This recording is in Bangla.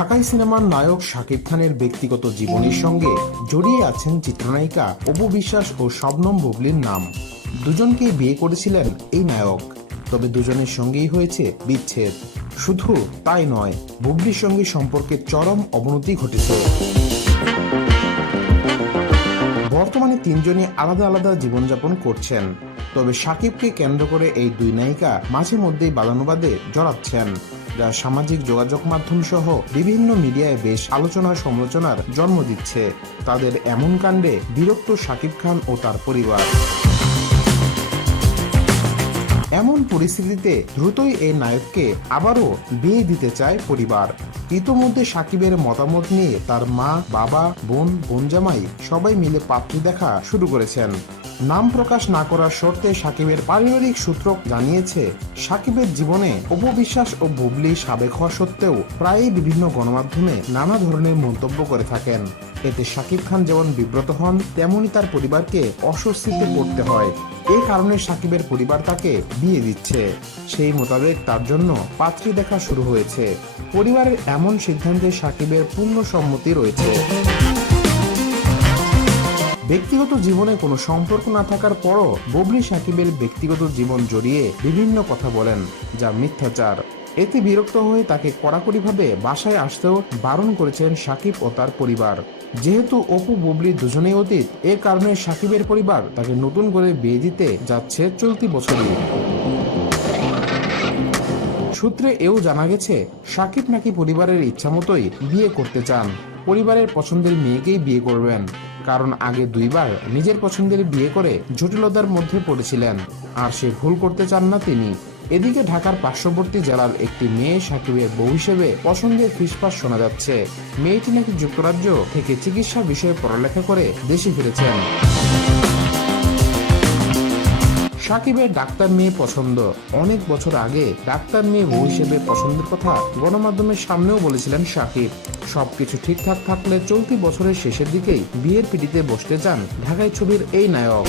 ঢাকাই সিনেমার নায়ক শাকিব খানের ব্যক্তিগত জীবনের সঙ্গে জড়িয়ে আছেন চিত্রনায়িকা অপু বিশ্বাস ও শবনম বুবলির নাম। দুজনকেই বিয়ে করেছিলেন এই নায়ক, তবে দুজনের সঙ্গেই হয়েছে বিচ্ছেদ। শুধু তাই নয়, বুবলির সঙ্গে সম্পর্কের চরম অবনতি ঘটেছে। বর্তমানে তিনজনই আলাদা আলাদা জীবনযাপন করছেন, তবে শাকিবকে কেন্দ্র করে এই দুই নায়িকা মাঝে মধ্যেই বাদানুবাদে জড়াচ্ছেন, যা সামাজিক যোগাযোগ মাধ্যম সহ বিভিন্ন মিডিয়ায় বেশ আলোচনা সমালোচনার জন্ম দিচ্ছে। তাদের এমন কাণ্ডে বিরক্ত শাকিব খান ও তার পরিবার। এমন পরিস্থিতিতে দ্রুতই এই নায়ককে আবারও বিয়ে দিতে চায় পরিবার। ইতোমধ্যে শাকিবের মতামত নিয়ে তার মা, বাবা, বোন, বোনজামাই সবাই মিলে পাত্রী দেখা শুরু করেছেন। নাম প্রকাশ না করার শর্তে শাকিবের পারিবারিক সূত্র জানিয়েছে, শাকিবের জীবনে অপু বিশ্বাস ও বুবলি সাবেক হওয়া সত্ত্বেও প্রায়ই বিভিন্ন গণমাধ্যমে নানা ধরনের মন্তব্য করে থাকেন। এতে শাকিব খান যেমন বিব্রত হন, তেমনি তার পরিবারকে অস্বস্তিতে পড়তে হয়। এই কারণে শাকিবের পরিবার তাকে বিয়ে দিচ্ছে। সেই মোতাবেক তার জন্য পাত্রী দেখা শুরু হয়েছে। পরিবারের এমন সিদ্ধান্তে শাকিবের পূর্ণ সম্মতি রয়েছে। ব্যক্তিগত জীবনে কোনো সম্পর্ক না থাকার পরও বুবলি শাকিবের ব্যক্তিগত জীবন জড়িয়ে বিভিন্ন কথা বলেন, যা মিথ্যাচার। এতে বিরক্ত হয়ে তাকে কড়াকড়িভাবে বাসায় আসতেও বারণ করেছেন শাকিব ও তার পরিবার। যেহেতু অপু বুবলি দুজনেই অতীত, এর কারণে শাকিবের পরিবার তাকে নতুন করে বিয়ে দিতে যাচ্ছে চলতি বছরই। সূত্রে এও জানা গেছে, শাকিব নাকি পরিবারের ইচ্ছামতোই বিয়ে করতে চান। পরিবারের পছন্দের মেয়েকেই বিয়ে করবেন, কারণ আগে দুইবার নিজের পছন্দের বিয়ে করে জটিলতার মধ্যে পড়েছিলেন, আর সে ভুল করতে চান না তিনি। এদিকে ঢাকার পার্শ্ববর্তী জেলার একটি মেয়ে শাকিবের বউ হিসেবে পছন্দের ফিসফাস শোনা যাচ্ছে। মেয়েটি নাকি যুক্তরাজ্য থেকে চিকিৎসা বিষয়ে পড়ালেখা করে দেশে ফিরেছেন। শাকিবের ডাক্তার মেয়ে পছন্দ। অনেক বছর আগে ডাক্তার মেয়ে বউ হিসেবে পছন্দের কথা গণমাধ্যমের সামনেও বলেছিলেন শাকিব। সবকিছু ঠিকঠাক থাকলে চলতি বছরের শেষের দিকেই বিয়ের পিঁড়িতে বসতে চান ঢাকাই ছবির এই নায়ক।